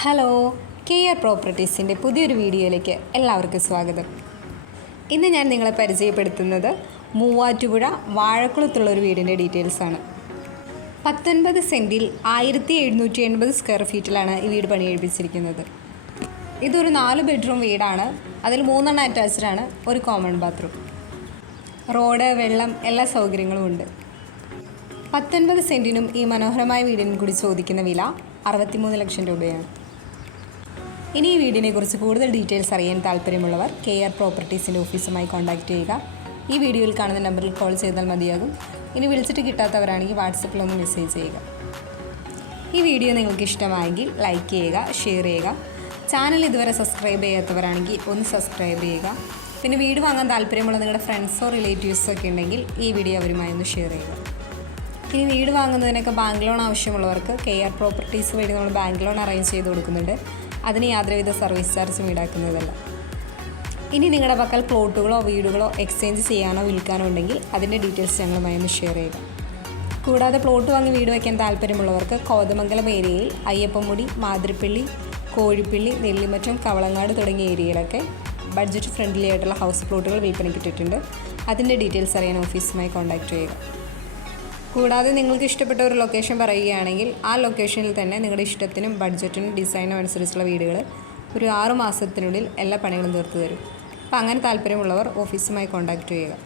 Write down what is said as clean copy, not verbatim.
Hello, care പ്രോപ്പർട്ടീസിൻ്റെ പുതിയൊരു വീഡിയോയിലേക്ക് എല്ലാവർക്കും സ്വാഗതം. ഇന്ന് ഞാൻ നിങ്ങളെ പരിചയപ്പെടുത്തുന്നത് മൂവാറ്റുപുഴ വാഴക്കുളത്തുള്ളൊരു വീടിൻ്റെ ഡീറ്റെയിൽസാണ്. 19 സെൻറ്റിൽ 1780 സ്ക്വയർ ഫീറ്റിലാണ് ഈ വീട് പണിയെഴുപ്പിച്ചിരിക്കുന്നത്. ഇതൊരു 4 ബെഡ്റൂം വീടാണ്. അതിൽ 3 അറ്റാച്ച്ഡാണ്, ഒരു കോമൺ ബാത്റൂം. റോഡ്, വെള്ളം, എല്ലാ സൗകര്യങ്ങളും ഉണ്ട്. 19 സെൻറ്റിനും ഈ മനോഹരമായ വീടിനും കൂടി ചോദിക്കുന്ന വില 63 ലക്ഷം രൂപയാണ്. ഇനി ഈ വീടിനെക്കുറിച്ച് കൂടുതൽ ഡീറ്റെയിൽസ് അറിയാൻ താല്പര്യമുള്ളവർ കെയർ പ്രോപ്പർട്ടീസിൻ്റെ ഓഫീസുമായി കോൺടാക്റ്റ് ചെയ്യുക. ഈ വീഡിയോയിൽ കാണുന്ന നമ്പറിൽ കോൾ ചെയ്താൽ മതിയാകും. ഇനി വിളിച്ചിട്ട് കിട്ടാത്തവരാണെങ്കിൽ വാട്സപ്പിലൊന്ന് മെസ്സേജ് ചെയ്യുക. ഈ വീഡിയോ നിങ്ങൾക്ക് ഇഷ്ടമായെങ്കിൽ ലൈക്ക് ചെയ്യുക, ഷെയർ ചെയ്യുക. ചാനൽ ഇതുവരെ സബ്സ്ക്രൈബ് ചെയ്യാത്തവരാണെങ്കിൽ ഒന്ന് സബ്സ്ക്രൈബ് ചെയ്യുക. പിന്നെ വീട് വാങ്ങാൻ താല്പര്യമുള്ള നിങ്ങളുടെ ഫ്രണ്ട്സോ റിലേറ്റീവ്സോ ഒക്കെ ഉണ്ടെങ്കിൽ ഈ വീഡിയോ അവരുമായി ഒന്ന് ഷെയർ ചെയ്യുക. ഇനി വീട് വാങ്ങുന്നതിനൊക്കെ ബാങ്ക് ലോൺ ആവശ്യമുള്ളവർക്ക് കെയർ പ്രോപ്പർട്ടീസ് വഴി നമ്മൾ ബാങ്ക് ലോൺ അറേഞ്ച് ചെയ്ത് കൊടുക്കുന്നുണ്ട്. അതിന് യാതൊരുവിധ സർവീസ് ചാർജും ഈടാക്കുന്നതല്ല. ഇനി നിങ്ങളുടെ പക്കൽ പ്ലോട്ടുകളോ വീടുകളോ എക്സ്ചേഞ്ച് ചെയ്യാനോ വിൽക്കാനോ ഉണ്ടെങ്കിൽ അതിൻ്റെ ഡീറ്റെയിൽസ് ഞങ്ങളുമായി ഒന്ന് ഷെയർ ചെയ്യുക. കൂടാതെ പ്ലോട്ട് വാങ്ങി വീട് വയ്ക്കാൻ താല്പര്യമുള്ളവർക്ക് കോതമംഗലം ഏരിയയിൽ അയ്യപ്പൻമുടി, മാതിരപ്പള്ളി, കോഴിപ്പള്ളി, നെല്ലിമറ്റം, കവളങ്ങാട് തുടങ്ങിയ ഏരിയയിലൊക്കെ ബഡ്ജറ്റ് ഫ്രണ്ട്ലി ആയിട്ടുള്ള ഹൗസ് പ്ലോട്ടുകൾ വിൽപ്പനയ്ക്ക് ഇട്ടിട്ടുണ്ട്. അതിൻ്റെ ഡീറ്റെയിൽസ് അറിയാൻ ഓഫീസുമായി കോൺടാക്റ്റ് ചെയ്യുക. കൂടാതെ നിങ്ങൾക്ക് ഇഷ്ടപ്പെട്ട ഒരു ലൊക്കേഷൻ പറയുകയാണെങ്കിൽ ആ ലൊക്കേഷനിൽ തന്നെ നിങ്ങളുടെ ഇഷ്ടത്തിനും ബഡ്ജറ്റിനും ഡിസൈനും അനുസരിച്ചുള്ള വീടുകൾ ഒരു 6 മാസത്തിനുള്ളിൽ എല്ലാ പണികളും തീർത്തു തരും. അപ്പോൾ അങ്ങനെ താല്പര്യമുള്ളവർ ഓഫീസുമായി കോൺടാക്റ്റ് ചെയ്യുക.